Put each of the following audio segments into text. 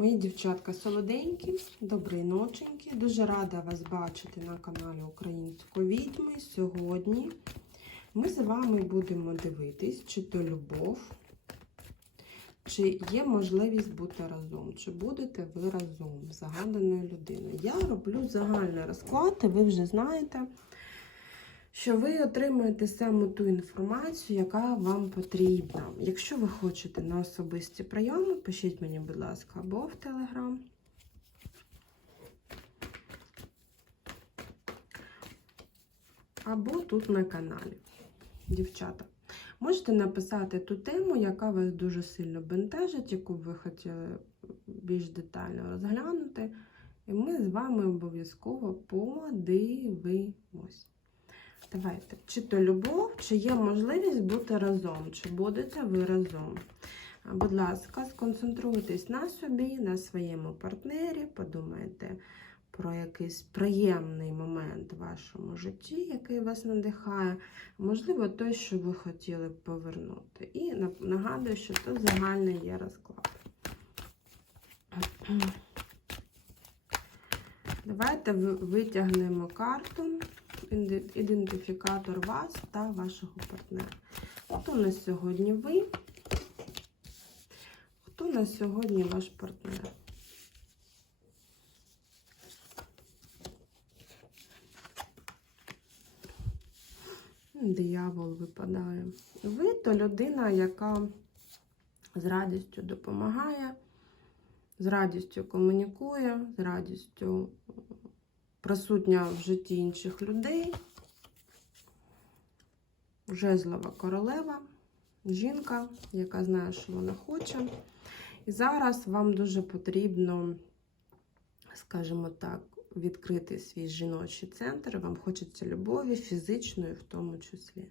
Мої дівчатка солоденькі, добрий ноченькі. Дуже рада вас бачити на каналі Української відьми. Сьогодні ми з вами будемо дивитись, чи то любов, чи є можливість бути разом, чи будете ви разом з загаданою людиною. Я роблю загальний розклад, ви вже знаєте, що ви отримаєте саме ту інформацію, яка вам потрібна. Якщо ви хочете на особисті прийоми, пишіть мені, будь ласка, або в Телеграм. Або тут на каналі. Дівчата, можете написати ту тему, яка вас дуже сильно бентежить, яку ви хотіли більш детально розглянути. І ми з вами обов'язково подивимось. Давайте, чи то любов, чи є можливість бути разом, чи будете ви разом. Будь ласка, сконцентруйтесь на собі, на своєму партнері, подумайте про якийсь приємний момент в вашому житті, який вас надихає. Можливо, той, що ви хотіли б повернути. І нагадую, що це загальний є розклад. Давайте витягнемо карту ідентифікатор вас та вашого партнера. Хто на сьогодні ви? Хто на сьогодні ваш партнер? Диявол випадає. Ви то людина, яка з радістю допомагає, з радістю комунікує, з радістю присутня в житті інших людей. Жезлова королева, жінка, яка знає, що вона хоче. І зараз вам дуже потрібно, скажімо так, відкрити свій жіночий центр. Вам хочеться любові, фізичної в тому числі.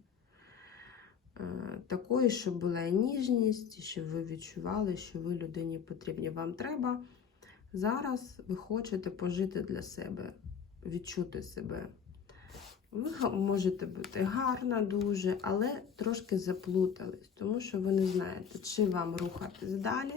Такої, щоб була ніжність, щоб ви відчували, що ви людині потрібні. Вам треба зараз ви хочете пожити для себе відчути себе. Ви можете бути гарна дуже, але трошки заплутались, тому що ви не знаєте, чи вам рухатись далі,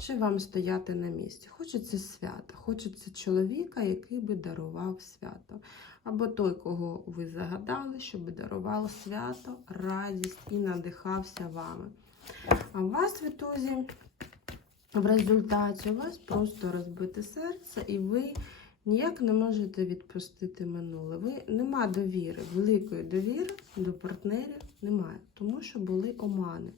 чи вам стояти на місці. Хочеться свята, хочеться чоловіка, який би дарував свято. Або той, кого ви загадали, щоб дарував свято, радість і надихався вами. А у вас в ітозі, в результаті, у вас просто розбите серце, і ви ніяк не можете відпустити минуле. Ви нема довіри, великої довіри до партнерів немає, тому що були омани.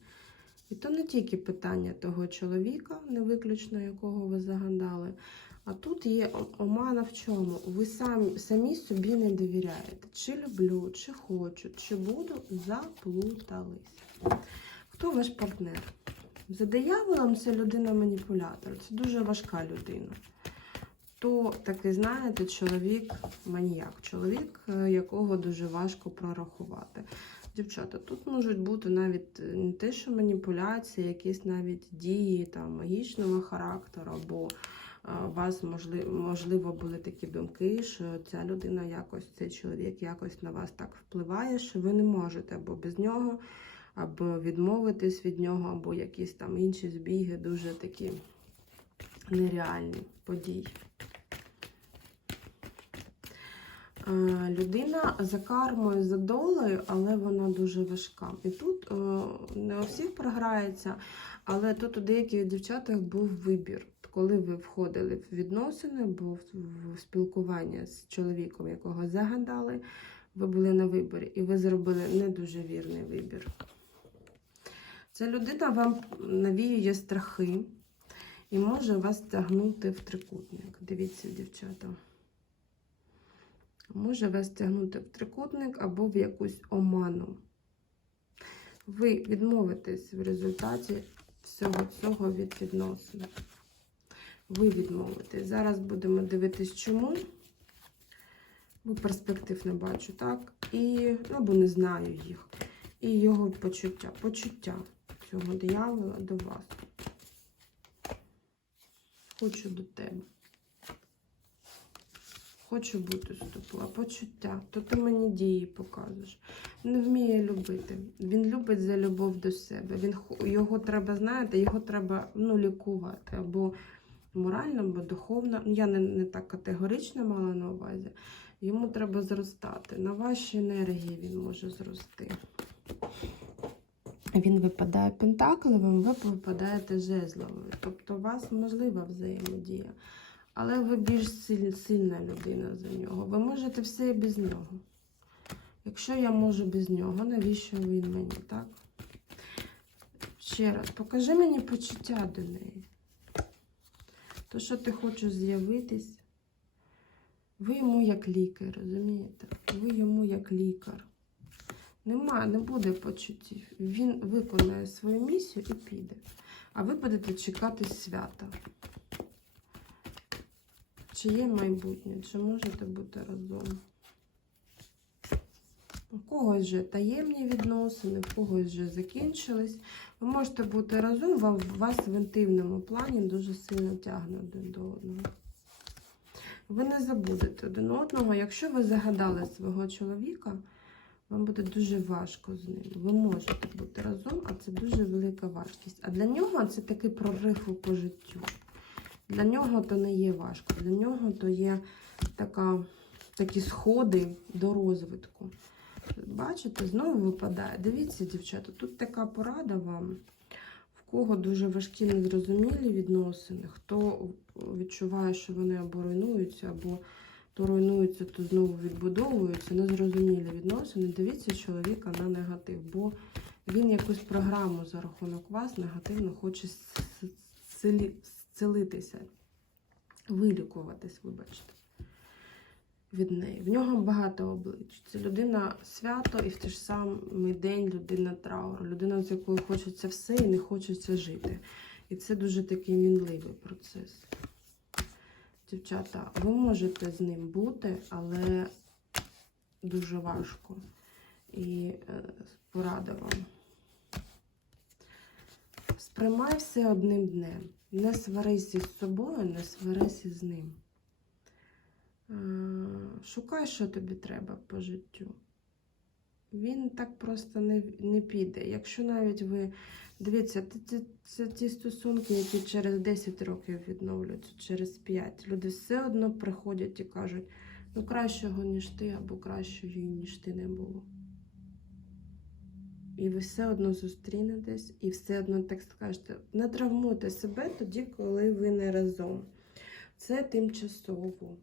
І то не тільки питання того чоловіка, не виключно якого ви загадали, а тут є омана в чому? Ви самі, самі собі не довіряєте. Чи люблю, чи хочу, чи буду, заплутались. Хто ваш партнер? За дияволом це людина-маніпулятор. Це дуже важка людина то такий, знаєте, чоловік-маніяк, чоловік, е, якого дуже важко прорахувати. Дівчата, тут можуть бути навіть е, не те, що маніпуляції, якісь навіть дії там, магічного характеру, або е, у вас можливо були такі думки, що ця людина якось, цей чоловік якось на вас так впливає, що ви не можете або без нього, або відмовитись від нього, або якісь там інші збіги, дуже такі нереальні події. Людина за кармою, за долею, але вона дуже важка. І тут не у всіх програється, але тут у деяких дівчатах був вибір. Коли ви входили в відносини, був в спілкування з чоловіком, якого загадали, ви були на виборі, і ви зробили не дуже вірний вибір. Ця людина вам навіює страхи і може вас тягнути в трикутник. Дивіться, дівчата може вас тягнути в трикутник або в якусь оману. Ви відмовитесь в результаті всього цього від відносин. Ви відмовитесь. Зараз будемо дивитись, чому. Бо перспектив не бачу, так? І, або не знаю їх. І його почуття. Почуття цього диявола до вас. Хочу до тебе. Хочу бути з тобою, почуття, то ти мені дії показуєш. Не вміє любити. Він любить за любов до себе. Він, Його треба, знаєте, його треба ну, лікувати або морально або духовно. Ну, я не, не так категорично мала на увазі. Йому треба зростати. На вашій енергії він може зрости. Він випадає пентаклевим, ви випадаєте жезловим. Тобто у вас можлива взаємодія. Але ви більш сильна людина за нього. Ви можете все і без нього. Якщо я можу без нього, навіщо він мені, так? Ще раз, покажи мені почуття до неї. То, що ти хочеш з'явитись, ви йому як лікар, розумієте? Ви йому як лікар. Нема, не буде почуттів. Він виконає свою місію і піде. А ви будете чекати свята. Чи є майбутнє, чи можете бути разом? У когось вже таємні відносини, у когось вже закінчились. Ви можете бути разом, вам вас в інтимному плані дуже сильно тягне один до одного. Ви не забудете один одного. Якщо ви загадали свого чоловіка, вам буде дуже важко з ним. Ви можете бути разом, а це дуже велика важкість. А для нього це такий прорив по життю. Для нього то не є важко. Для нього то є така, такі сходи до розвитку. Бачите, знову випадає. Дивіться, дівчата, тут така порада вам, в кого дуже важкі незрозумілі відносини, хто відчуває, що вони або руйнуються, або то руйнуються, то знову відбудовуються. Незрозумілі відносини. Дивіться чоловіка на негатив, бо він якусь програму за рахунок вас негативно хоче зцілитися, вилікуватись, вибачте від неї. В нього багато облич. Це людина свято і в той ж самий день людина трауру. Людина, з якою хочеться все і не хочеться жити. І це дуже такий мінливий процес. Дівчата, ви можете з ним бути, але дуже важко. І е, порада вам. Сприймай все одним днем. Не сварися з собою, не сварися з ним. Е, Шукай, що тобі треба по життю. Він так просто не, не піде. Якщо навіть ви дивіться, це, це, ті стосунки, які через 10 років відновлюються, через 5. Люди все одно приходять і кажуть, ну кращого, ніж ти, або кращої, ніж ти не було. І ви все одно зустрінетесь, і все одно так скажете, не травмуйте себе тоді, коли ви не разом. Це тимчасово.